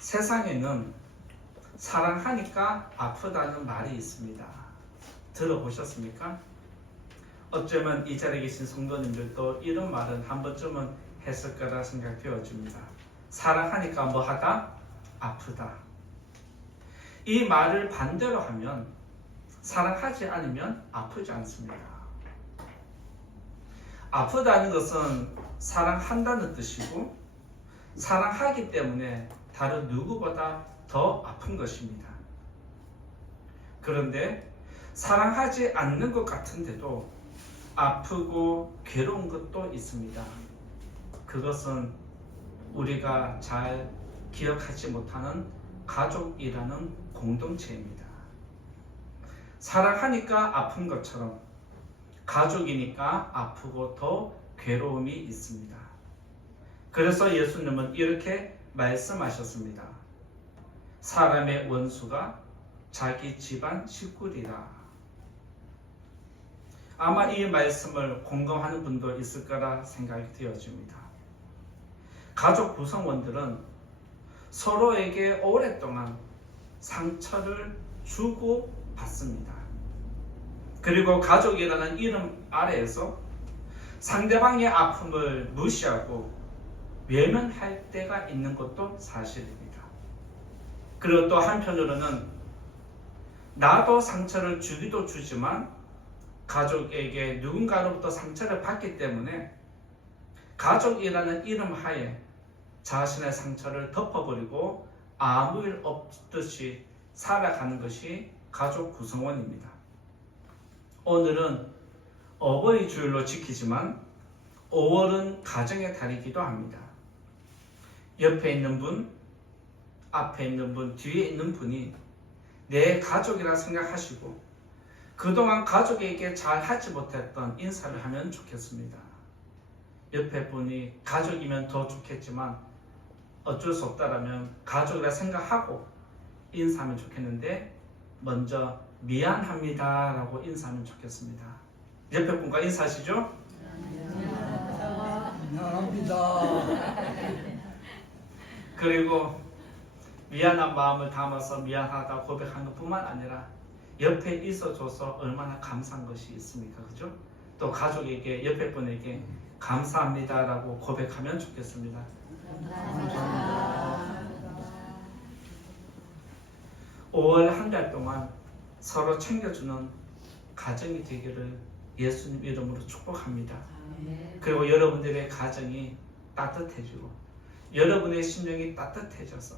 세상에는 사랑하니까 아프다는 말이 있습니다. 들어보셨습니까? 어쩌면 이 자리에 계신 성도님들도 이런 말은 한 번쯤은 했을 거라 생각되어집니다. 사랑하니까 뭐하다? 아프다. 이 말을 반대로 하면 사랑하지 않으면 아프지 않습니다. 아프다는 것은 사랑한다는 뜻이고 사랑하기 때문에 다른 누구보다 더 아픈 것입니다. 그런데 사랑하지 않는 것 같은데도 아프고 괴로운 것도 있습니다. 그것은 우리가 잘 기억하지 못하는 가족이라는 공동체입니다. 사랑하니까 아픈 것처럼 가족이니까 아프고 더 괴로움이 있습니다. 그래서 예수님은 이렇게 말씀하셨습니다. 사람의 원수가 자기 집안 식구리라. 아마 이 말씀을 공감하는 분도 있을 거라 생각이 되어집니다. 가족 구성원들은 서로에게 오랫동안 상처를 주고 받습니다. 그리고 가족이라는 이름 아래에서 상대방의 아픔을 무시하고 외면할 때가 있는 것도 사실입니다. 그리고 또 한편으로는 나도 상처를 주기도 주지만 가족에게 누군가로부터 상처를 받기 때문에 가족이라는 이름 하에 자신의 상처를 덮어버리고 아무 일 없듯이 살아가는 것이 가족 구성원입니다. 오늘은 어버이 주일로 지키지만 5월은 가정의 달이기도 합니다. 옆에 있는 분, 앞에 있는 분, 뒤에 있는 분이 내 가족이라 생각하시고 그동안 가족에게 잘 하지 못했던 인사를 하면 좋겠습니다. 옆에 분이 가족이면 더 좋겠지만 어쩔 수 없다라면 가족이라 생각하고 인사하면 좋겠는데 먼저 미안합니다 라고 인사하면 좋겠습니다. 옆에 분과 인사하시죠? 미안합니다. 그리고 미안한 마음을 담아서 미안하다 고백하는 것뿐만 아니라 옆에 있어줘서 얼마나 감사한 것이 있습니까? 그죠? 또 가족에게 옆에 분에게 감사합니다 라고 고백하면 좋겠습니다. 감사합니다. 5월 한 달 동안 서로 챙겨주는 가정이 되기를 예수님 이름으로 축복합니다. 그리고 여러분들의 가정이 따뜻해지고 여러분의 심령이 따뜻해져서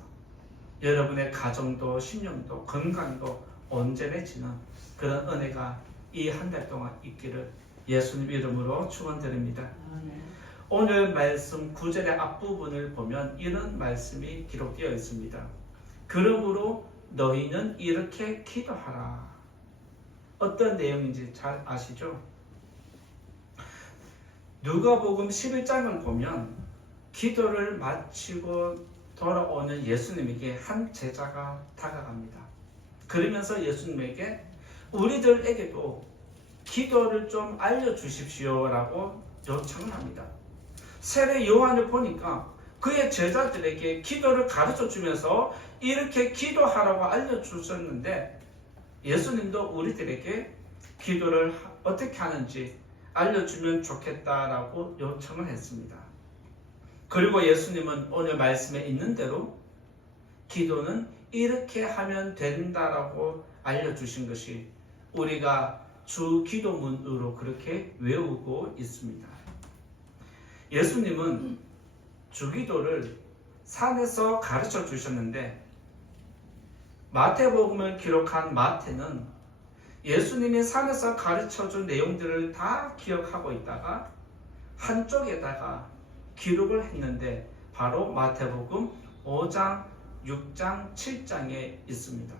여러분의 가정도 심령도 건강도 온전해지는 그런 은혜가 이 한 달 동안 있기를 예수님 이름으로 축원드립니다. 오늘 말씀 9절의 앞부분을 보면 이런 말씀이 기록되어 있습니다. 그러므로 너희는 이렇게 기도하라. 어떤 내용인지 잘 아시죠? 누가복음 11장을 보면 기도를 마치고 돌아오는 예수님에게 한 제자가 다가갑니다. 그러면서 예수님에게 우리들에게도 기도를 좀 알려주십시오 라고 요청을 합니다. 세례 요한을 보니까 그의 제자들에게 기도를 가르쳐 주면서 이렇게 기도하라고 알려주셨는데 예수님도 우리들에게 기도를 어떻게 하는지 알려주면 좋겠다라고 요청을 했습니다. 그리고 예수님은 오늘 말씀에 있는 대로 기도는 이렇게 하면 된다라고 알려주신 것이 우리가 주 기도문으로 그렇게 외우고 있습니다. 예수님은 주기도를 산에서 가르쳐 주셨는데 마태복음을 기록한 마태는 예수님이 산에서 가르쳐 준 내용들을 다 기억하고 있다가 한쪽에다가 기록을 했는데 바로 마태복음 5장, 6장, 7장에 있습니다.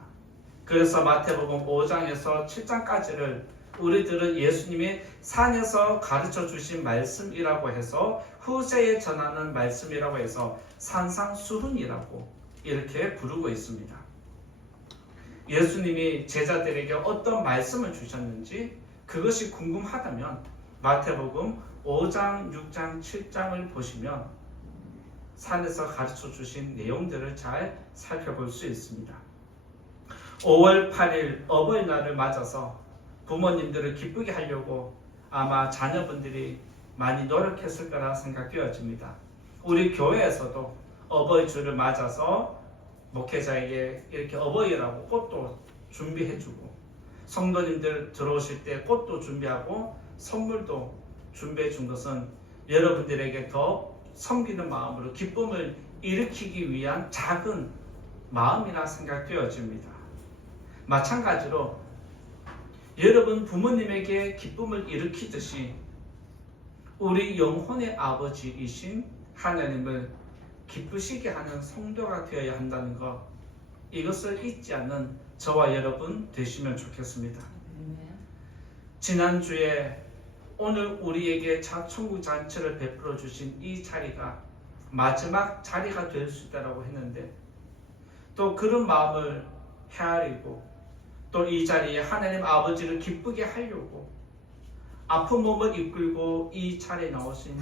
그래서 마태복음 5장에서 7장까지를 우리들은 예수님이 산에서 가르쳐 주신 말씀이라고 해서 후세에 전하는 말씀이라고 해서 산상수훈이라고 이렇게 부르고 있습니다. 예수님이 제자들에게 어떤 말씀을 주셨는지 그것이 궁금하다면 마태복음 5장, 6장, 7장을 보시면 산에서 가르쳐 주신 내용들을 잘 살펴볼 수 있습니다. 5월 8일 어버이날을 맞아서 부모님들을 기쁘게 하려고 아마 자녀분들이 많이 노력했을 거라 생각되어집니다. 우리 교회에서도 어버이 주를 맞아서 목회자에게 이렇게 어버이라고 꽃도 준비해주고, 성도님들 들어오실 때 꽃도 준비하고 선물도 준비해 준 것은 여러분들에게 더 섬기는 마음으로 기쁨을 일으키기 위한 작은 마음이라 생각되어집니다. 마찬가지로 여러분 부모님에게 기쁨을 일으키듯이 우리 영혼의 아버지이신 하나님을 기쁘시게 하는 성도가 되어야 한다는 것, 이것을 잊지 않는 저와 여러분 되시면 좋겠습니다. 지난주에 오늘 우리에게 천국 잔치를 베풀어 주신 이 자리가 마지막 자리가 될 수 있다고 했는데, 또 그런 마음을 헤아리고 또 이 자리에 하나님 아버지를 기쁘게 하려고 아픈 몸을 이끌고 이 자리에 나오신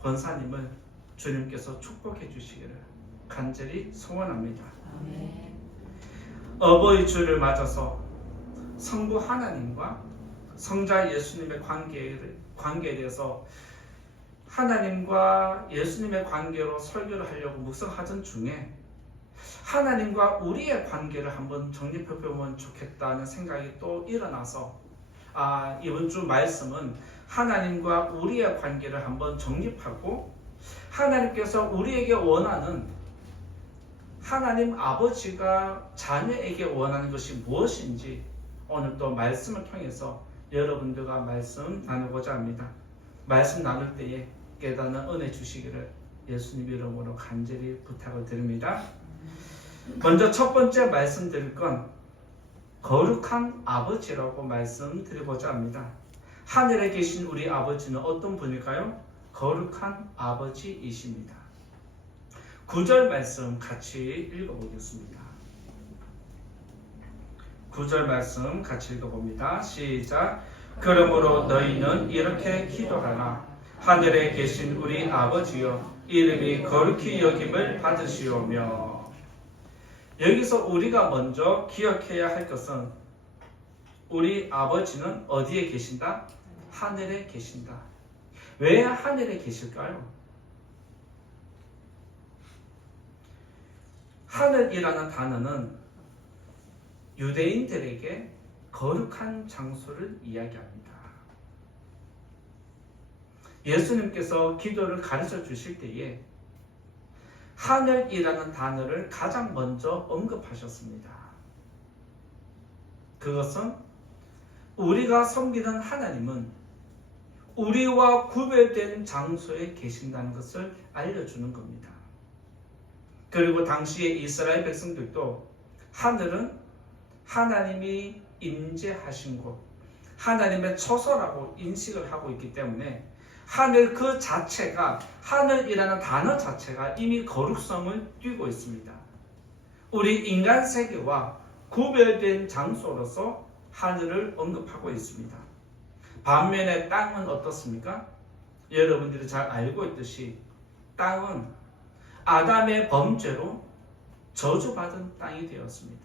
권사님을 주님께서 축복해 주시기를 간절히 소원합니다. 어버이 주를 맞아서 성부 하나님과 성자 예수님의 관계에 대해서 하나님과 예수님의 관계로 설교를 하려고 묵상하던 중에 하나님과 우리의 관계를 한번 정립해보면 좋겠다는 생각이 또 일어나서 이번 주 말씀은 하나님과 우리의 관계를 한번 정립하고 하나님께서 우리에게 원하는, 하나님 아버지가 자녀에게 원하는 것이 무엇인지 오늘 또 말씀을 통해서 여러분들과 말씀 나누고자 합니다. 말씀 나눌 때에 깨닫는 은혜 주시기를 예수님 이름으로 간절히 부탁을 드립니다. 먼저 첫 번째 말씀드릴 건 거룩한 아버지라고 말씀드리고자 합니다. 하늘에 계신 우리 아버지는 어떤 분일까요? 거룩한 아버지이십니다. 9절 말씀 같이 읽어보겠습니다. 9절 말씀 같이 읽어봅니다. 시작. 그러므로 너희는 이렇게 기도하라. 하늘에 계신 우리 아버지여, 이름이 거룩히 여김을 받으시오며. 여기서 우리가 먼저 기억해야 할 것은 우리 아버지는 어디에 계신다? 하늘에 계신다. 왜 하늘에 계실까요? 하늘이라는 단어는 유대인들에게 거룩한 장소를 이야기합니다. 예수님께서 기도를 가르쳐 주실 때에 하늘이라는 단어를 가장 먼저 언급하셨습니다. 그것은 우리가 섬기는 하나님은 우리와 구별된 장소에 계신다는 것을 알려주는 겁니다. 그리고 당시에 이스라엘 백성들도 하늘은 하나님이 임재하신 곳, 하나님의 처소라고 인식을 하고 있기 때문에 하늘 그 자체가, 하늘이라는 단어 자체가 이미 거룩성을 띠고 있습니다. 우리 인간 세계와 구별된 장소로서 하늘을 언급하고 있습니다. 반면에 땅은 어떻습니까? 여러분들이 잘 알고 있듯이 땅은 아담의 범죄로 저주받은 땅이 되었습니다.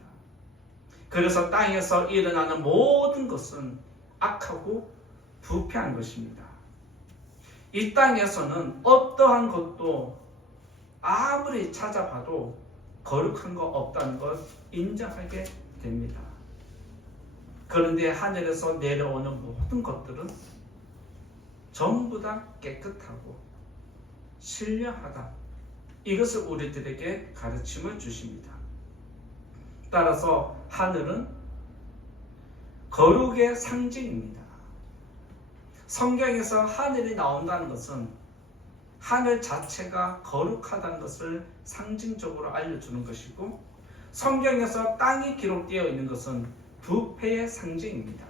그래서 땅에서 일어나는 모든 것은 악하고 부패한 것입니다. 이 땅에서는 어떠한 것도 아무리 찾아봐도 거룩한 거 없다는 것 인정하게 됩니다. 그런데 하늘에서 내려오는 모든 것들은 전부 다 깨끗하고 신령하다. 이것을 우리들에게 가르침을 주십니다. 따라서 하늘은 거룩의 상징입니다. 성경에서 하늘이 나온다는 것은 하늘 자체가 거룩하다는 것을 상징적으로 알려주는 것이고, 성경에서 땅이 기록되어 있는 것은 부패의 상징입니다.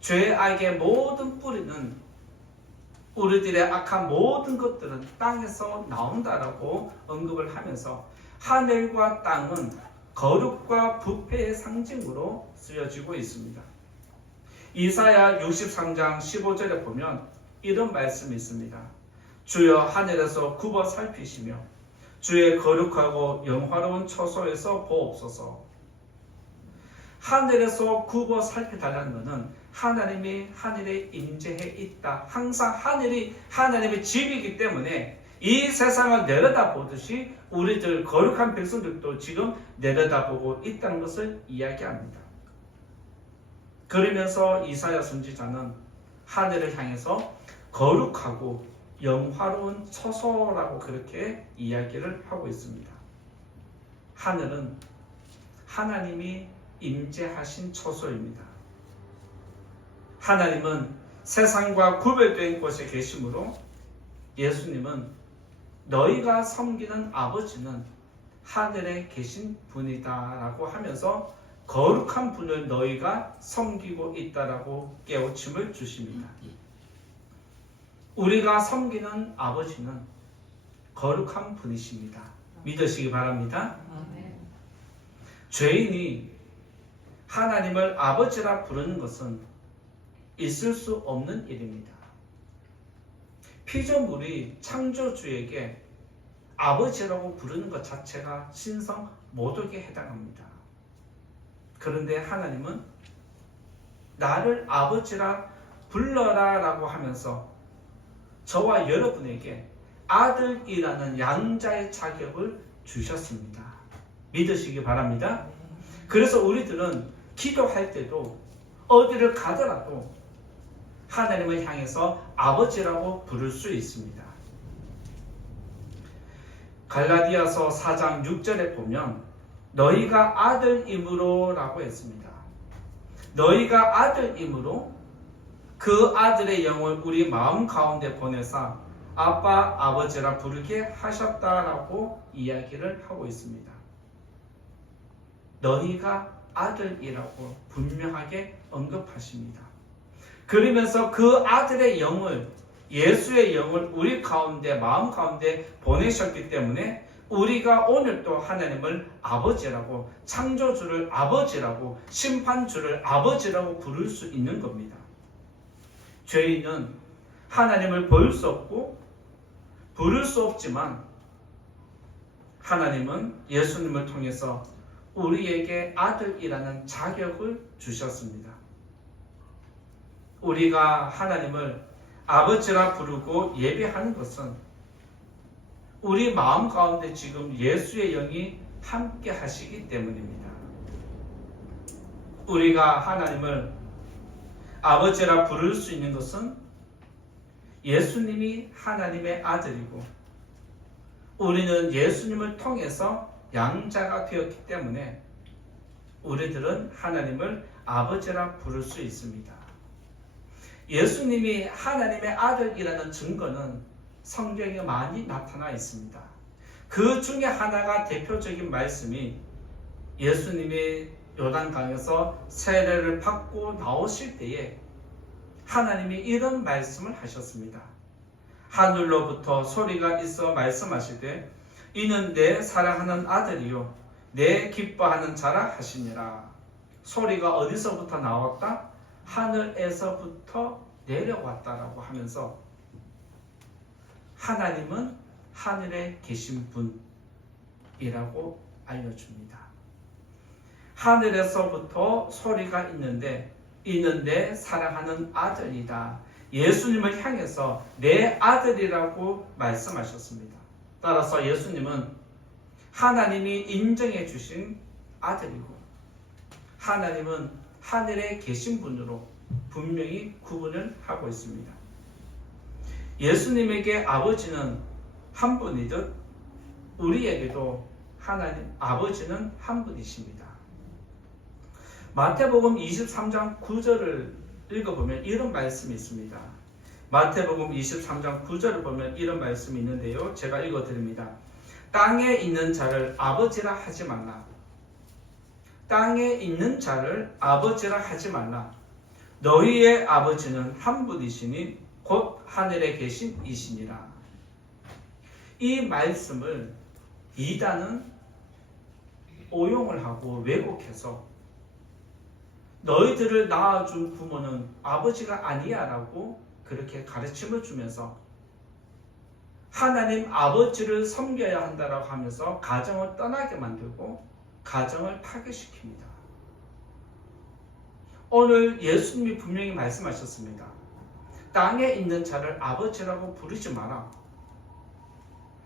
죄의 악의 모든 뿌리는, 우리들의 악한 모든 것들은 땅에서 나온다라고 언급을 하면서 하늘과 땅은 거룩과 부패의 상징으로 쓰여지고 있습니다. 이사야 63장 15절에 보면 이런 말씀이 있습니다. 주여 하늘에서 굽어 살피시며 주의 거룩하고 영화로운 처소에서 보옵소서. 하늘에서 굽어 살펴달라는 것은 하나님이 하늘에 임재해 있다. 항상 하늘이 하나님의 집이기 때문에 이 세상을 내려다보듯이 우리들 거룩한 백성들도 지금 내려다보고 있다는 것을 이야기합니다. 그러면서 이사야 선지자는 하늘을 향해서 거룩하고 영화로운 처소라고 그렇게 이야기를 하고 있습니다. 하늘은 하나님이 임재하신 처소입니다. 하나님은 세상과 구별된 곳에 계시므로 예수님은 너희가 섬기는 아버지는 하늘에 계신 분이다 라고 하면서 거룩한 분을 너희가 섬기고 있다라고 깨우침을 주십니다. 우리가 섬기는 아버지는 거룩한 분이십니다. 믿으시기 바랍니다. 죄인이 하나님을 아버지라 부르는 것은 있을 수 없는 일입니다. 피조물이 창조주에게 아버지라고 부르는 것 자체가 신성 모독에 해당합니다. 그런데 하나님은 나를 아버지라 불러라 라고 하면서 저와 여러분에게 아들이라는 양자의 자격을 주셨습니다. 믿으시기 바랍니다. 그래서 우리들은 기도할 때도 어디를 가더라도 하나님을 향해서 아버지라고 부를 수 있습니다. 갈라디아서 4장 6절에 보면 너희가 아들이므로 라고 했습니다. 너희가 아들이므로 그 아들의 영을 우리 마음 가운데 보내사 아빠 아버지라 부르게 하셨다라고 이야기를 하고 있습니다. 너희가 아들이라고 분명하게 언급하십니다. 그러면서 그 아들의 영을, 예수의 영을 우리 가운데, 마음 가운데 보내셨기 때문에 우리가 오늘도 하나님을 아버지라고, 창조주를 아버지라고, 심판주를 아버지라고 부를 수 있는 겁니다. 죄인은 하나님을 볼 수 없고 부를 수 없지만 하나님은 예수님을 통해서 우리에게 아들이라는 자격을 주셨습니다. 우리가 하나님을 아버지라 부르고 예배하는 것은 우리 마음 가운데 지금 예수의 영이 함께 하시기 때문입니다. 우리가 하나님을 아버지라 부를 수 있는 것은 예수님이 하나님의 아들이고 우리는 예수님을 통해서 양자가 되었기 때문에 우리들은 하나님을 아버지라 부를 수 있습니다. 예수님이 하나님의 아들이라는 증거는 성경에 많이 나타나 있습니다. 그 중에 하나가 대표적인 말씀이 예수님이 요단강에서 세례를 받고 나오실 때에 하나님이 이런 말씀을 하셨습니다. 하늘로부터 소리가 있어 말씀하시되 이는 내 사랑하는 아들이요 내 기뻐하는 자라 하시니라. 소리가 어디서부터 나왔다? 하늘에서부터 내려왔다라고 하면서 하나님은 하늘에 계신 분이라고 알려줍니다. 하늘에서부터 소리가 있는데 이는 내 사랑하는 아들이다. 예수님을 향해서 내 아들이라고 말씀하셨습니다. 따라서 예수님은 하나님이 인정해 주신 아들이고 하나님은 하늘에 계신 분으로 분명히 구분을 하고 있습니다. 예수님에게 아버지는 한 분이듯 우리에게도 하나님 아버지는 한 분이십니다. 마태복음 23장 9절을 읽어보면 이런 말씀이 있습니다. 마태복음 23장 9절을 보면 이런 말씀이 있는데요. 제가 읽어드립니다. 땅에 있는 자를 아버지라 하지 말라. 땅에 있는 자를 아버지라 하지 말라. 너희의 아버지는 한 분이시니 곧 하늘에 계신 이시니라. 이 말씀을 이단은 오용을 하고 왜곡해서 너희들을 낳아준 부모는 아버지가 아니야 라고 그렇게 가르침을 주면서 하나님 아버지를 섬겨야 한다라고 하면서 가정을 떠나게 만들고 가정을 파괴시킵니다. 오늘 예수님이 분명히 말씀하셨습니다. 땅에 있는 자를 아버지라고 부르지 마라.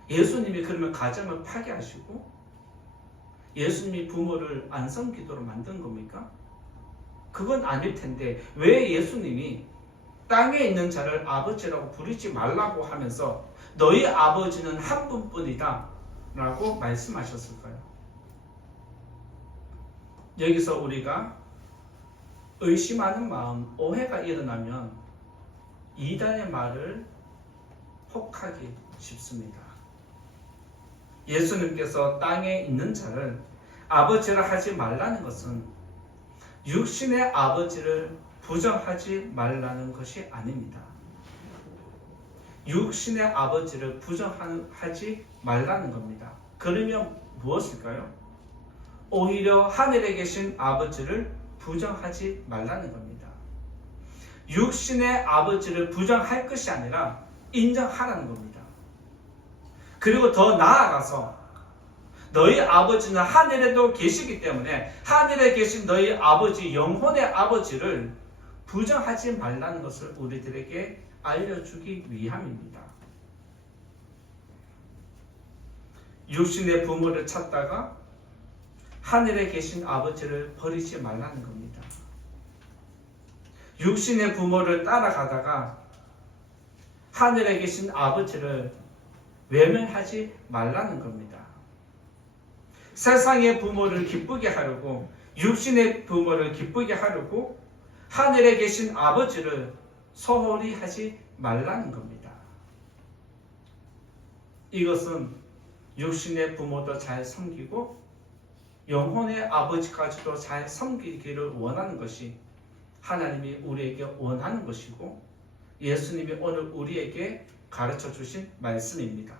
예수님이 그러면 가정을 파괴하시고 예수님이 부모를 안 섬기도록 만든 겁니까? 그건 아닐 텐데 왜 예수님이 땅에 있는 자를 아버지라고 부르지 말라고 하면서 너희 아버지는 한 분뿐이다 라고 말씀하셨을까요? 여기서 우리가 의심하는 마음, 오해가 일어나면 이단의 말을 혹하기 쉽습니다. 예수님께서 땅에 있는 자를 아버지라 하지 말라는 것은 육신의 아버지를 부정하지 말라는 것이 아닙니다. 육신의 아버지를 부정하지 말라는 겁니다. 그러면 무엇일까요? 오히려 하늘에 계신 아버지를 부정하지 말라는 겁니다. 육신의 아버지를 부정할 것이 아니라 인정하라는 겁니다. 그리고 더 나아가서 너희 아버지는 하늘에도 계시기 때문에 하늘에 계신 너희 아버지, 영혼의 아버지를 부정하지 말라는 것을 우리들에게 알려주기 위함입니다. 육신의 부모를 찾다가 하늘에 계신 아버지를 버리지 말라는 겁니다. 육신의 부모를 따라가다가 하늘에 계신 아버지를 외면하지 말라는 겁니다. 세상의 부모를 기쁘게 하려고 육신의 부모를 기쁘게 하려고 하늘에 계신 아버지를 소홀히 하지 말라는 겁니다. 이것은 육신의 부모도 잘 섬기고 영혼의 아버지까지도 잘 섬기기를 원하는 것이 하나님이 우리에게 원하는 것이고 예수님이 오늘 우리에게 가르쳐 주신 말씀입니다.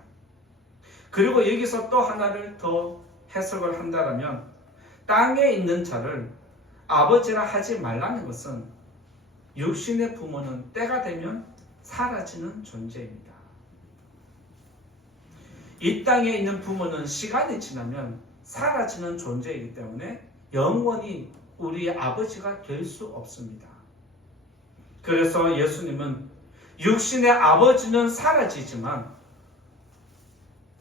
그리고 여기서 또 하나를 더 해석을 한다면 땅에 있는 자를 아버지라 하지 말라는 것은 육신의 부모는 때가 되면 사라지는 존재입니다. 이 땅에 있는 부모는 시간이 지나면 사라지는 존재이기 때문에 영원히 우리의 아버지가 될 수 없습니다. 그래서 예수님은 육신의 아버지는 사라지지만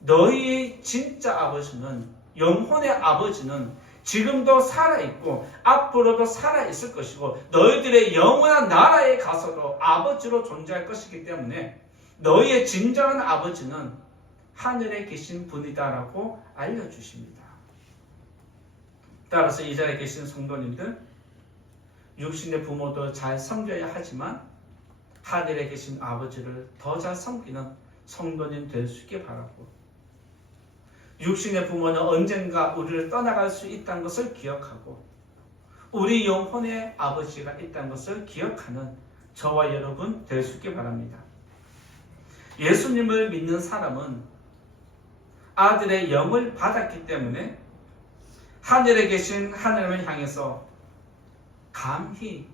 너희의 진짜 아버지는 영혼의 아버지는 지금도 살아있고 앞으로도 살아있을 것이고 너희들의 영원한 나라에 가서도 아버지로 존재할 것이기 때문에 너희의 진정한 아버지는 하늘에 계신 분이다라고 알려주십니다. 따라서 이 자리에 계신 성도님들, 육신의 부모도 잘 섬겨야 하지만 하늘에 계신 아버지를 더 잘 섬기는 성도님 될 수 있게 바라고, 육신의 부모는 언젠가 우리를 떠나갈 수 있다는 것을 기억하고 우리 영혼의 아버지가 있다는 것을 기억하는 저와 여러분 될 수 있게 바랍니다. 예수님을 믿는 사람은 아들의 영을 받았기 때문에 하늘에 계신 하나님을 향해서 감히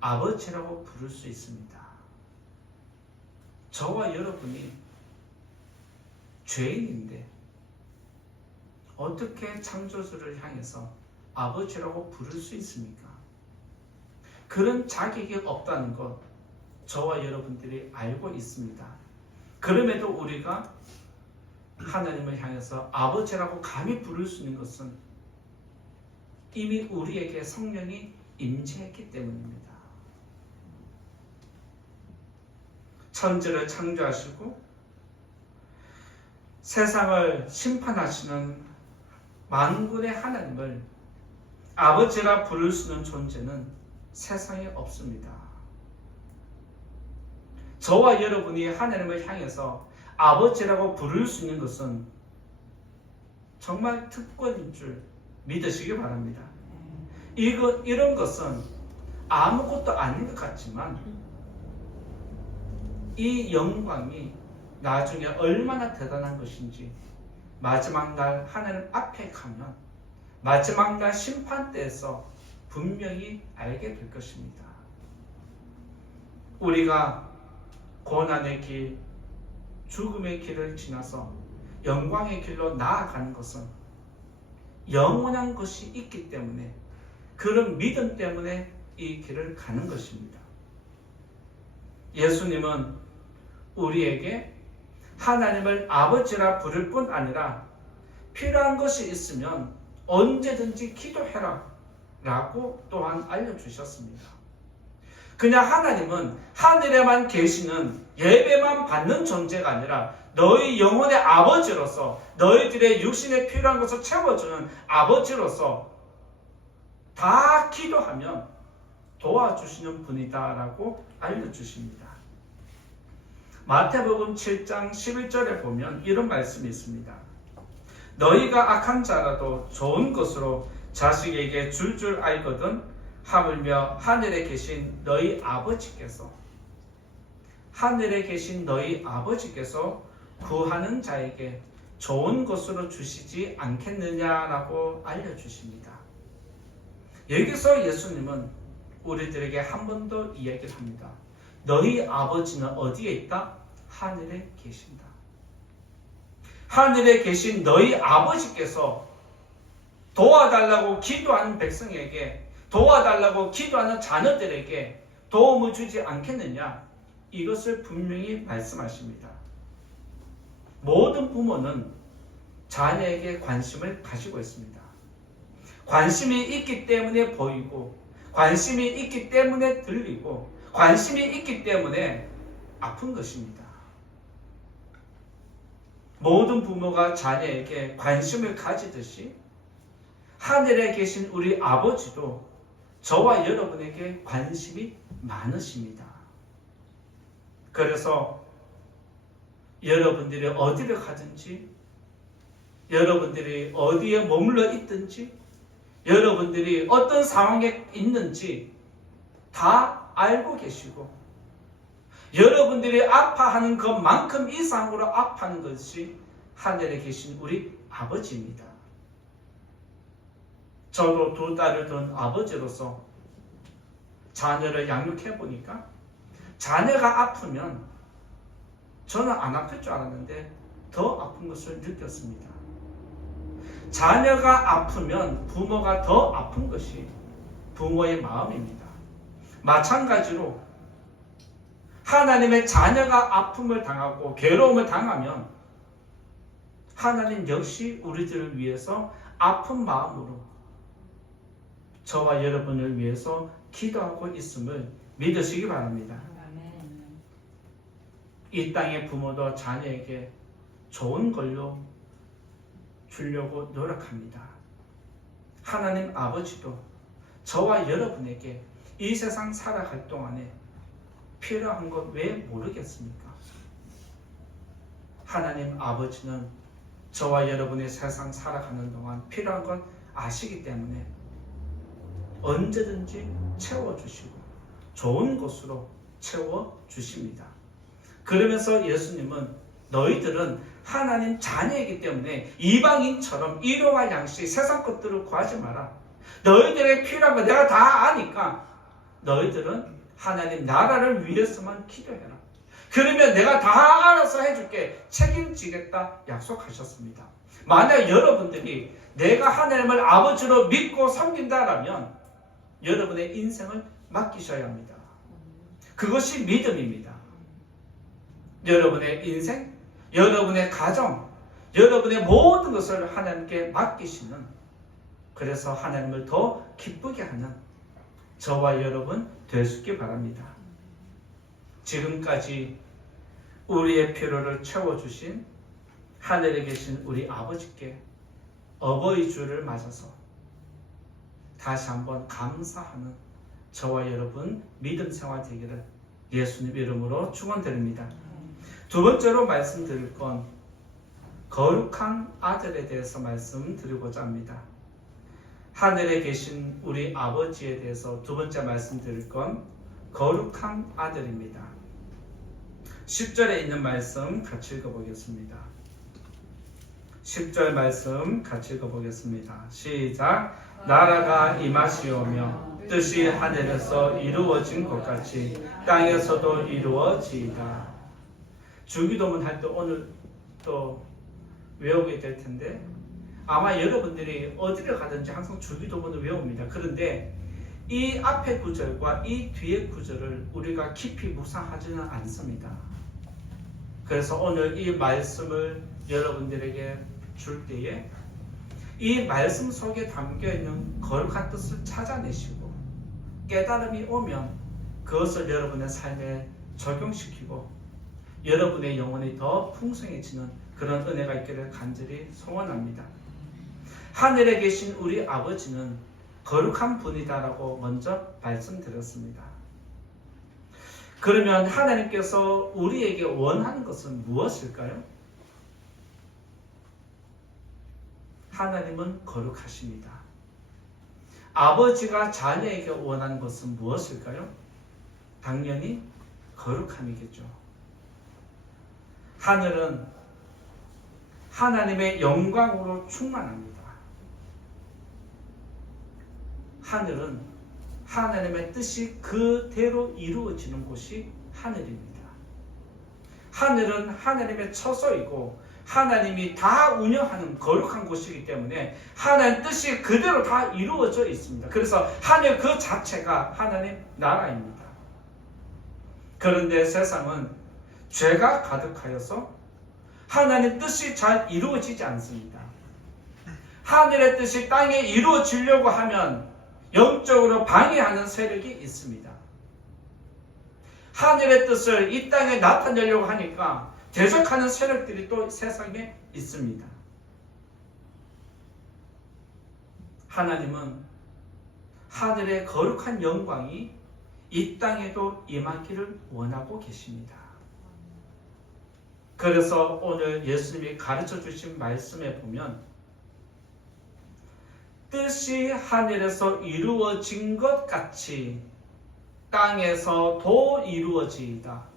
아버지라고 부를 수 있습니다. 저와 여러분이 죄인인데 어떻게 창조주를 향해서 아버지라고 부를 수 있습니까? 그런 자격이 없다는 것 저와 여러분들이 알고 있습니다. 그럼에도 우리가 하나님을 향해서 아버지라고 감히 부를 수 있는 것은 이미 우리에게 성령이 임재했기 때문입니다. 천지를 창조하시고 세상을 심판하시는 만군의 하나님을 아버지라 부를 수 있는 존재는 세상에 없습니다. 저와 여러분이 하나님을 향해서 아버지라고 부를 수 있는 것은 정말 특권인 줄 믿으시기 바랍니다. 이런 것은 아무것도 아닌 것 같지만 이 영광이 나중에 얼마나 대단한 것인지 마지막 날 하나님 앞에 가면 마지막 날 심판 때에서 분명히 알게 될 것입니다. 우리가 고난의 길, 죽음의 길을 지나서 영광의 길로 나아가는 것은 영원한 것이 있기 때문에, 그런 믿음 때문에 이 길을 가는 것입니다. 예수님은 우리에게 하나님을 아버지라 부를 뿐 아니라 필요한 것이 있으면 언제든지 기도해라 라고 또한 알려주셨습니다. 그냥 하나님은 하늘에만 계시는, 예배만 받는 존재가 아니라 너희 영혼의 아버지로서, 너희들의 육신에 필요한 것을 채워주는 아버지로서 다 기도하면 도와주시는 분이다 라고 알려주십니다. 마태복음 7장 11절에 보면 이런 말씀이 있습니다. 너희가 악한 자라도 좋은 것으로 자식에게 줄 알거든 하물며 하늘에 계신 너희 아버지께서, 하늘에 계신 너희 아버지께서 구하는 자에게 좋은 것으로 주시지 않겠느냐라고 알려주십니다. 여기서 예수님은 우리들에게 한 번 더 이야기를 합니다. 너희 아버지는 어디에 있다? 하늘에 계신다. 하늘에 계신 너희 아버지께서 도와달라고 기도하는 백성에게, 도와달라고 기도하는 자녀들에게 도움을 주지 않겠느냐? 이것을 분명히 말씀하십니다. 모든 부모는 자녀에게 관심을 가지고 있습니다. 관심이 있기 때문에 보이고, 관심이 있기 때문에 들리고, 관심이 있기 때문에 아픈 것입니다. 모든 부모가 자녀에게 관심을 가지듯이 하늘에 계신 우리 아버지도 저와 여러분에게 관심이 많으십니다. 그래서 여러분들이 어디를 가든지, 여러분들이 어디에 머물러 있든지, 여러분들이 어떤 상황에 있는지 다 알고 계시고, 여러분들이 아파하는 것만큼 이상으로 아파하는 것이 하늘에 계신 우리 아버지입니다. 저도 2딸을 둔 아버지로서 자녀를 양육해 보니까 자녀가 아프면 저는 안 아플 줄 알았는데 더 아픈 것을 느꼈습니다. 자녀가 아프면 부모가 더 아픈 것이 부모의 마음입니다. 마찬가지로 하나님의 자녀가 아픔을 당하고 괴로움을 당하면 하나님 역시 우리들을 위해서 아픈 마음으로 저와 여러분을 위해서 기도하고 있음을 믿으시기 바랍니다. 이 땅의 부모도 자녀에게 좋은 걸로 주려고 노력합니다. 하나님 아버지도 저와 여러분에게 이 세상 살아갈 동안에 필요한 것 왜 모르겠습니까? 하나님 아버지는 저와 여러분의 세상 살아가는 동안 필요한 것 아시기 때문에 언제든지 채워주시고 좋은 것으로 채워주십니다. 그러면서 예수님은 너희들은 하나님 자녀이기 때문에 이방인처럼 일용할 양식 세상 것들을 구하지 마라. 너희들의 필요한 거 내가 다 아니까 너희들은 하나님 나라를 위해서만 기도해라. 그러면 내가 다 알아서 해줄게. 책임지겠다 약속하셨습니다. 만약 여러분들이 내가 하나님을 아버지로 믿고 섬긴다라면 여러분의 인생을 맡기셔야 합니다. 그것이 믿음입니다. 여러분의 인생, 여러분의 가정, 여러분의 모든 것을 하나님께 맡기시는, 그래서 하나님을 더 기쁘게 하는 저와 여러분 될 수 있기 바랍니다. 지금까지 우리의 필요를 채워주신 하늘에 계신 우리 아버지께 어버이 주를 맞아서 다시 한번 감사하는 저와 여러분 믿음 생활 되기를 예수님 이름으로 축원드립니다. 두 번째로 말씀드릴 건 거룩한 아들에 대해서 말씀드리고자 합니다. 하늘에 계신 우리 아버지에 대해서 두 번째 말씀드릴 건 거룩한 아들입니다. 10절에 있는 말씀 같이 읽어보겠습니다. 10절 말씀 같이 읽어보겠습니다. 시작. 나라가 임하시오며 뜻이 하늘에서 이루어진 것 같이 땅에서도 이루어지이다. 주기도문 할 때 오늘 또 외우게 될 텐데 아마 여러분들이 어디를 가든지 항상 주기도문을 외웁니다. 그런데 이 앞에 구절과 이 뒤에 구절을 우리가 깊이 묵상하지는 않습니다. 그래서 오늘 이 말씀을 여러분들에게 줄 때에 이 말씀 속에 담겨있는 거룩한 뜻을 찾아내시고 깨달음이 오면 그것을 여러분의 삶에 적용시키고 여러분의 영혼이 더 풍성해지는 그런 은혜가 있기를 간절히 소원합니다. 하늘에 계신 우리 아버지는 거룩한 분이다라고 먼저 말씀드렸습니다. 그러면 하나님께서 우리에게 원하는 것은 무엇일까요? 하나님은 거룩하십니다. 아버지가 자녀에게 원하는 것은 무엇일까요? 당연히 거룩함이겠죠. 하늘은 하나님의 영광으로 충만합니다. 하늘은 하나님의 뜻이 그대로 이루어지는 곳이 하늘입니다. 하늘은 하나님의 처소이고 하나님이 다 운영하는 거룩한 곳이기 때문에 하나님 뜻이 그대로 다 이루어져 있습니다. 그래서 하늘 그 자체가 하나님 나라입니다. 그런데 세상은 죄가 가득하여서 하나님 뜻이 잘 이루어지지 않습니다. 하늘의 뜻이 땅에 이루어지려고 하면 영적으로 방해하는 세력이 있습니다. 하늘의 뜻을 이 땅에 나타내려고 하니까 대적하는 세력들이 또 세상에 있습니다. 하나님은 하늘의 거룩한 영광이 이 땅에도 임하기를 원하고 계십니다. 그래서 오늘 예수님이 가르쳐 주신 말씀에 보면 뜻이 하늘에서 이루어진 것 같이 땅에서도 이루어지이다.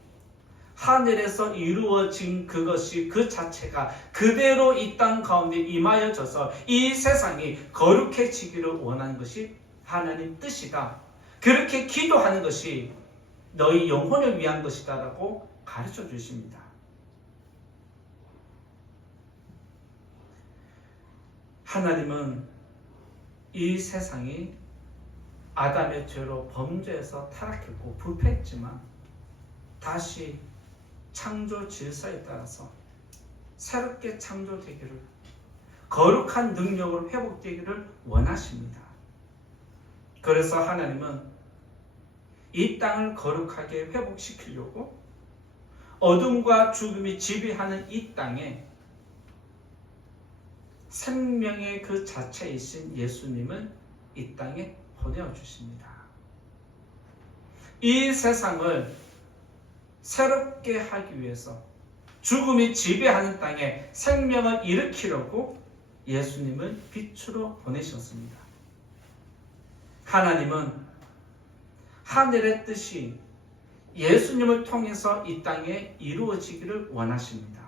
하늘에서 이루어진 그것이 그 자체가 그대로 이 땅 가운데 임하여져서 이 세상이 거룩해지기를 원하는 것이 하나님 뜻이다. 그렇게 기도하는 것이 너희 영혼을 위한 것이다 라고 가르쳐 주십니다. 하나님은 이 세상이 아담의 죄로 범죄해서 타락했고 불패했지만 다시 창조 질서에 따라서 새롭게 창조되기를 거룩한 능력으로 회복되기를 원하십니다. 그래서 하나님은 이 땅을 거룩하게 회복시키려고 어둠과 죽음이 지배하는 이 땅에 생명의 그 자체이신 예수님을 이 땅에 보내주십니다. 이 세상을 새롭게 하기 위해서 죽음이 지배하는 땅에 생명을 일으키려고 예수님을 빛으로 보내셨습니다. 하나님은 하늘의 뜻이 예수님을 통해서 이 땅에 이루어지기를 원하십니다.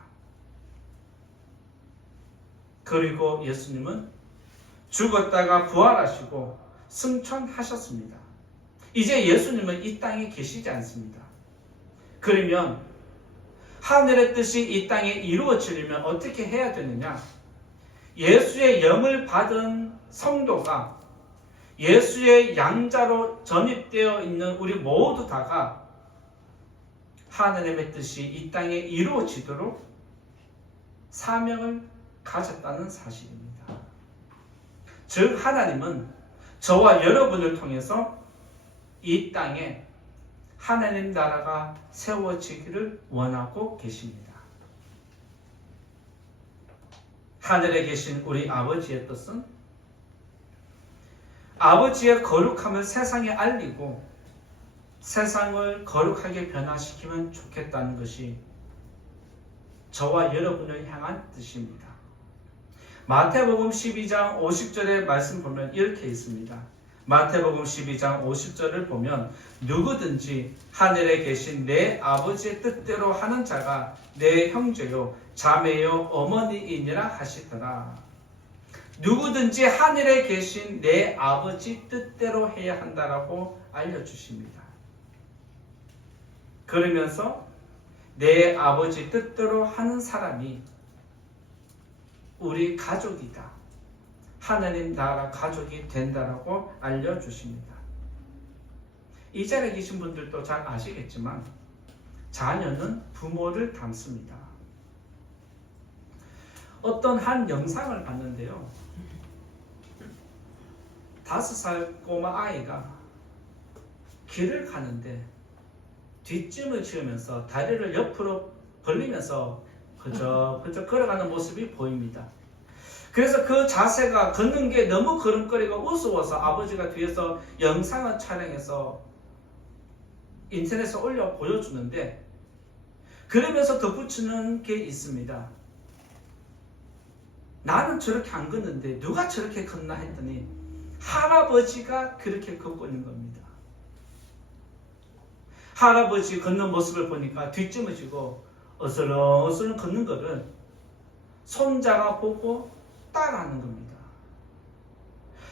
그리고 예수님은 죽었다가 부활하시고 승천하셨습니다. 이제 예수님은 이 땅에 계시지 않습니다. 그러면 하늘의 뜻이 이 땅에 이루어지려면 어떻게 해야 되느냐? 예수의 영을 받은 성도가 예수의 양자로 전입되어 있는 우리 모두 다가 하나님의 뜻이 이 땅에 이루어지도록 사명을 가졌다는 사실입니다. 즉 하나님은 저와 여러분을 통해서 이 땅에 하나님 나라가 세워지기를 원하고 계십니다. 하늘에 계신 우리 아버지의 뜻은 아버지의 거룩함을 세상에 알리고 세상을 거룩하게 변화시키면 좋겠다는 것이 저와 여러분을 향한 뜻입니다. 마태복음 12장 50절의 말씀 보면 이렇게 있습니다. 마태복음 12장 50절을 보면 누구든지 하늘에 계신 내 아버지의 뜻대로 하는 자가 내 형제요 자매요 어머니이니라 하시더라. 누구든지 하늘에 계신 내 아버지 뜻대로 해야 한다라고 알려주십니다. 그러면서 내 아버지 뜻대로 하는 사람이 우리 가족이다. 하나님 나라 가족이 된다라고 알려주십니다. 이 자리에 계신 분들도 잘 아시겠지만 자녀는 부모를 닮습니다. 어떤 한 영상을 봤는데요. 5살 꼬마 아이가 길을 가는데 뒷짐을 지으면서 다리를 옆으로 벌리면서 그저 걸어가는 모습이 보입니다. 그래서 그 자세가 걷는 게 너무 걸음걸이가 우스워서 아버지가 뒤에서 영상을 촬영해서 인터넷에 올려 보여주는데 그러면서 덧붙이는 게 있습니다. 나는 저렇게 안 걷는데 누가 저렇게 걷나 했더니 할아버지가 그렇게 걷고 있는 겁니다. 할아버지 걷는 모습을 보니까 뒷짐을 지고 어슬렁어슬렁 걷는 거를 손자가 보고 따라하는 겁니다.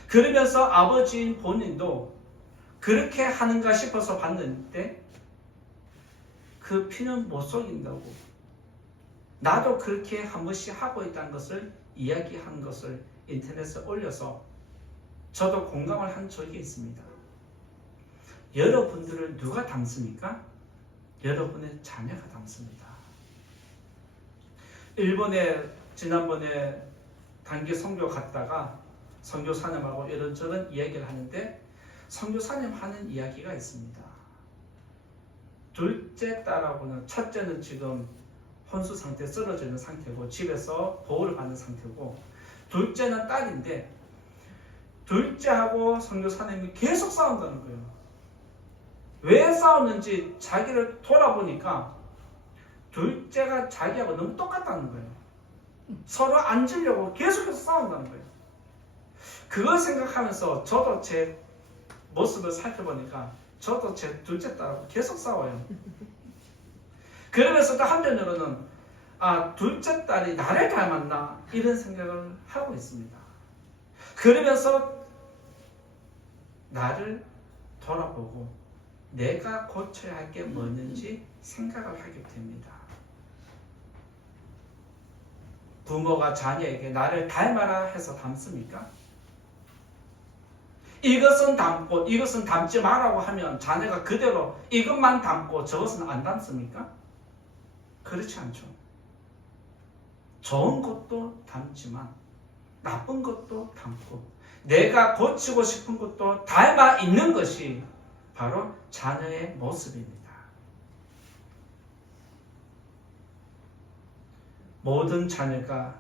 그러면서 아버지인 본인도 그렇게 하는가 싶어서 봤는데 그 피는 못 속인다고 나도 그렇게 한 번씩 하고 있다는 것을 이야기한 것을 인터넷에 올려서 저도 공감을 한 적이 있습니다. 여러분들을 누가 닮습니까? 여러분의 자녀가 닮습니다. 일본에 지난번에 단기 선교 갔다가 선교사님하고 이런저런 이야기를 하는데 선교사님 하는 이야기가 있습니다. 둘째 딸하고는 첫째는 지금 혼수 상태에 쓰러져 있는 상태고 집에서 보호를 받는 상태고 둘째는 딸인데 둘째하고 선교사님이 계속 싸운다는 거예요. 왜 싸웠는지 자기를 돌아보니까 둘째가 자기하고 너무 똑같다는 거예요. 서로 앉으려고 계속해서 싸운다는 거예요. 그걸 생각하면서 저도 제 모습을 살펴보니까 저도 제 둘째 딸하고 계속 싸워요. 그러면서 또 한편으로는 둘째 딸이 나를 닮았나 이런 생각을 하고 있습니다. 그러면서 나를 돌아보고 내가 고쳐야 할 게 뭐였는지 생각을 하게 됩니다. 부모가 자녀에게 나를 닮아라 해서 닮습니까? 이것은 닮고 이것은 닮지 마라고 하면 자녀가 그대로 이것만 닮고 저것은 안 닮습니까? 그렇지 않죠. 좋은 것도 닮지만 나쁜 것도 닮고 내가 고치고 싶은 것도 닮아 있는 것이 바로 자녀의 모습입니다. 모든 자녀가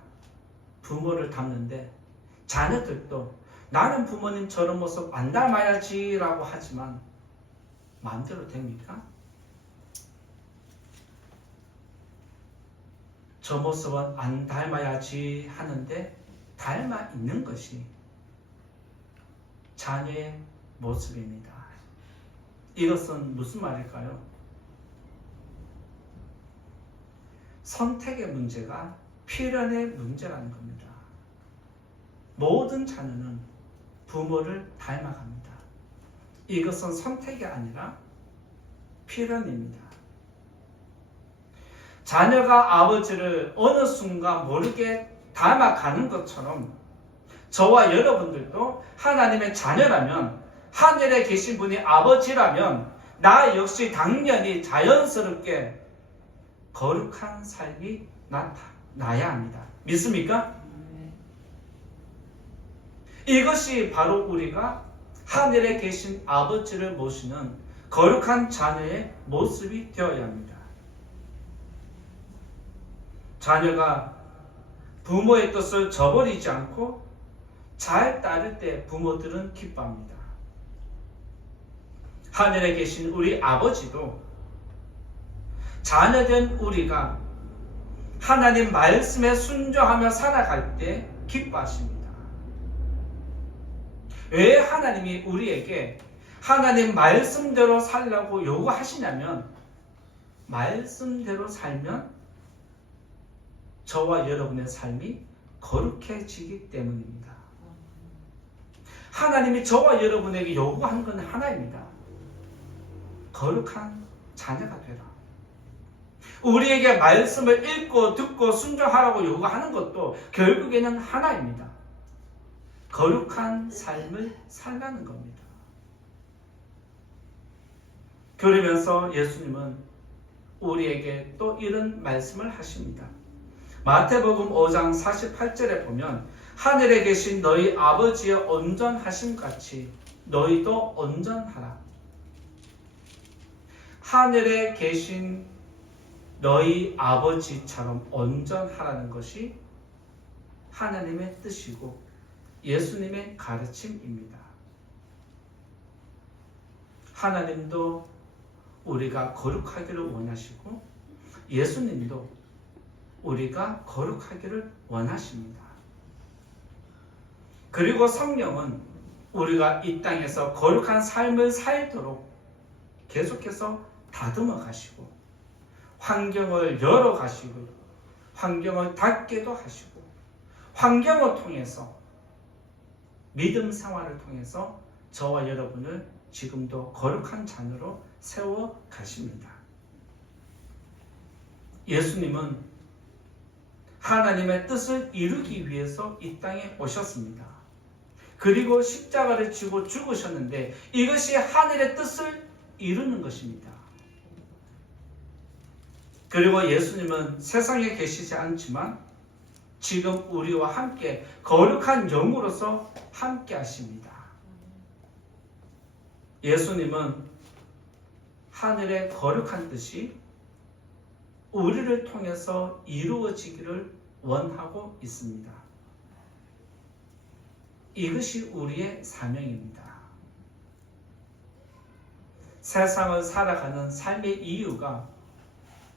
부모를 닮는데 자녀들도 나는 부모님 저런 모습 안 닮아야지 라고 하지만 마음대로 됩니까? 저 모습은 안 닮아야지 하는데 닮아 있는 것이 자녀의 모습입니다. 이것은 무슨 말일까요? 선택의 문제가 필연의 문제라는 겁니다. 모든 자녀는 부모를 닮아갑니다. 이것은 선택이 아니라 필연입니다. 자녀가 아버지를 어느 순간 모르게 닮아가는 것처럼 저와 여러분들도 하나님의 자녀라면 하늘에 계신 분이 아버지라면 나 역시 당연히 자연스럽게 거룩한 삶이 나타나야 합니다. 믿습니까? 이것이 바로 우리가 하늘에 계신 아버지를 모시는 거룩한 자녀의 모습이 되어야 합니다. 자녀가 부모의 뜻을 저버리지 않고 잘 따를 때 부모들은 기뻐합니다. 하늘에 계신 우리 아버지도 자녀된 우리가 하나님 말씀에 순종하며 살아갈 때 기뻐하십니다. 왜 하나님이 우리에게 하나님 말씀대로 살라고 요구하시냐면 말씀대로 살면 저와 여러분의 삶이 거룩해지기 때문입니다. 하나님이 저와 여러분에게 요구한 건 하나입니다. 거룩한 자녀가 되라. 우리에게 말씀을 읽고 듣고 순종하라고 요구하는 것도 결국에는 하나입니다. 거룩한 삶을 살라는 겁니다. 그러면서 예수님은 우리에게 또 이런 말씀을 하십니다. 마태복음 5장 48절에 보면 하늘에 계신 너희 아버지의 온전하심 같이 너희도 온전하라. 하늘에 계신 너희 아버지처럼 온전하라는 것이 하나님의 뜻이고 예수님의 가르침입니다. 하나님도 우리가 거룩하기를 원하시고 예수님도 우리가 거룩하기를 원하십니다. 그리고 성령은 우리가 이 땅에서 거룩한 삶을 살도록 계속해서 다듬어 가시고 환경을 열어 가시고 환경을 닫게도 하시고 환경을 통해서 믿음 생활을 통해서 저와 여러분을 지금도 거룩한 자녀로 세워 가십니다. 예수님은 하나님의 뜻을 이루기 위해서 이 땅에 오셨습니다. 그리고 십자가를 지고 죽으셨는데 이것이 하늘의 뜻을 이루는 것입니다. 그리고 예수님은 세상에 계시지 않지만 지금 우리와 함께 거룩한 영으로서 함께 하십니다. 예수님은 하늘의 거룩한 뜻이 우리를 통해서 이루어지기를 원하고 있습니다. 이것이 우리의 사명입니다. 세상을 살아가는 삶의 이유가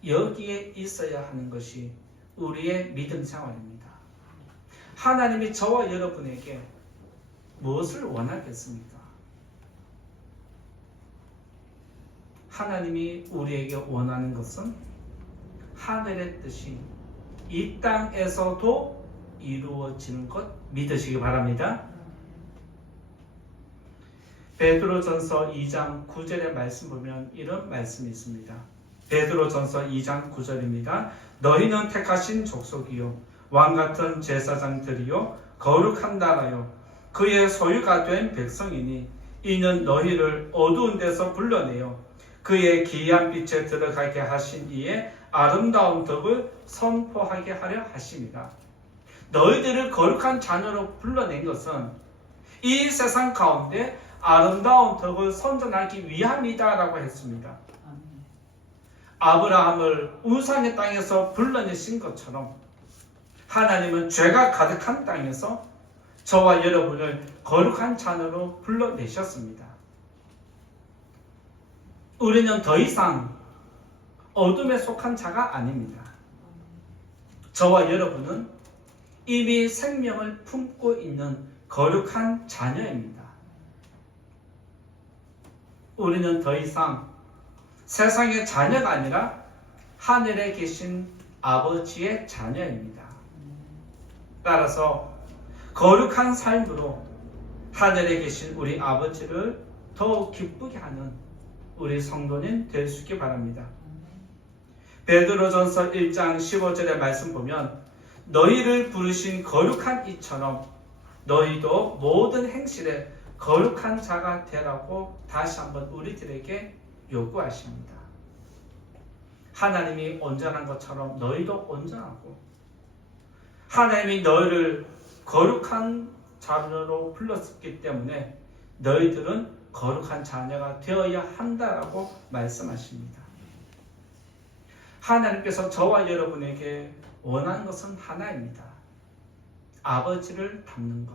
여기에 있어야 하는 것이 우리의 믿음 생활입니다. 하나님이 저와 여러분에게 무엇을 원하겠습니까? 하나님이 우리에게 원하는 것은 하늘의 뜻이 이 땅에서도 이루어지는 것 믿으시기 바랍니다. 베드로전서 2장 9절의 말씀 보면 이런 말씀이 있습니다. 베드로전서 2장 9절입니다. 너희는 택하신 족속이요 왕같은 제사장들이요 거룩한 나라요 그의 소유가 된 백성이니 이는 너희를 어두운 데서 불러내어 그의 기이한 빛에 들어가게 하신 이의 아름다운 덕을 선포하게 하려 하심이라. 너희들을 거룩한 자녀로 불러낸 것은 이 세상 가운데 아름다운 덕을 선전하기 위함이다라고 했습니다. 아브라함을 우상의 땅에서 불러내신 것처럼 하나님은 죄가 가득한 땅에서 저와 여러분을 거룩한 자녀로 불러내셨습니다. 우리는 더 이상 어둠에 속한 자가 아닙니다. 저와 여러분은 이미 생명을 품고 있는 거룩한 자녀입니다. 우리는 더 이상 세상의 자녀가 아니라 하늘에 계신 아버지의 자녀입니다. 따라서 거룩한 삶으로 하늘에 계신 우리 아버지를 더욱 기쁘게 하는 우리 성도님 될 수 있기 바랍니다. 베드로전서 1장 15절의 말씀 보면 너희를 부르신 거룩한 이처럼 너희도 모든 행실에 거룩한 자가 되라고 다시 한번 우리들에게 요구하십니다. 하나님이 온전한 것처럼 너희도 온전하고 하나님이 너희를 거룩한 자녀로 불렀기 때문에 너희들은 거룩한 자녀가 되어야 한다라고 말씀하십니다. 하나님께서 저와 여러분에게 원하는 것은 하나입니다. 아버지를 닮는 것.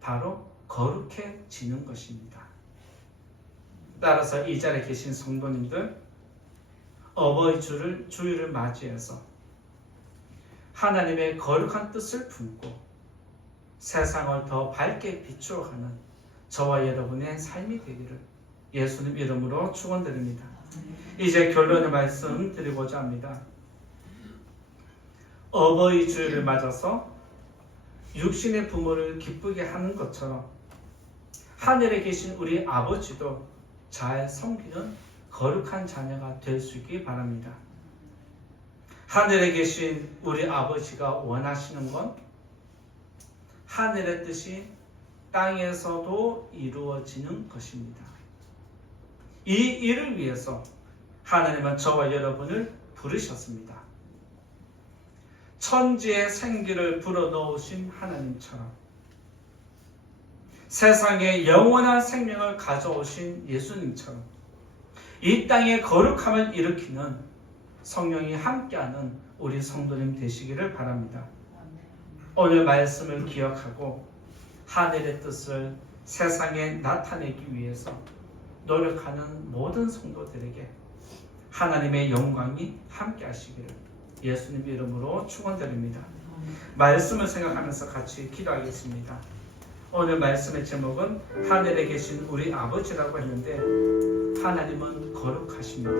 바로 거룩해지는 것입니다. 따라서 이 자리에 계신 성도님들, 어버이 주일을 맞이해서 하나님의 거룩한 뜻을 품고 세상을 더 밝게 비추어가는 저와 여러분의 삶이 되기를 예수님 이름으로 축원드립니다. 이제 결론의 말씀 드리고자 합니다. 어버이 주일을 맞아서 육신의 부모를 기쁘게 하는 것처럼 하늘에 계신 우리 아버지도 잘 섬기는 거룩한 자녀가 될 수 있기 바랍니다. 하늘에 계신 우리 아버지가 원하시는 건 하늘의 뜻이 땅에서도 이루어지는 것입니다. 이 일을 위해서 하나님은 저와 여러분을 부르셨습니다. 천지의 생기를 불어넣으신 하나님처럼 세상에 영원한 생명을 가져오신 예수님처럼 이 땅에 거룩함을 일으키는 성령이 함께하는 우리 성도님 되시기를 바랍니다. 오늘 말씀을 기억하고 하늘의 뜻을 세상에 나타내기 위해서 노력하는 모든 성도들에게 하나님의 영광이 함께하시기를 예수님 이름으로 축원드립니다. 말씀을 생각하면서 같이 기도하겠습니다. 오늘 말씀의 제목은 하늘에 계신 우리 아버지라고 했는데 하나님은 거룩하십니다.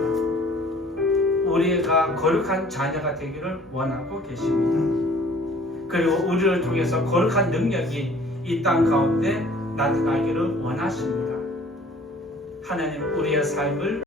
우리가 거룩한 자녀가 되기를 원하고 계십니다. 그리고 우리를 통해서 거룩한 능력이 이 땅 가운데 나타나기를 원하십니다. 하나님 우리의 삶을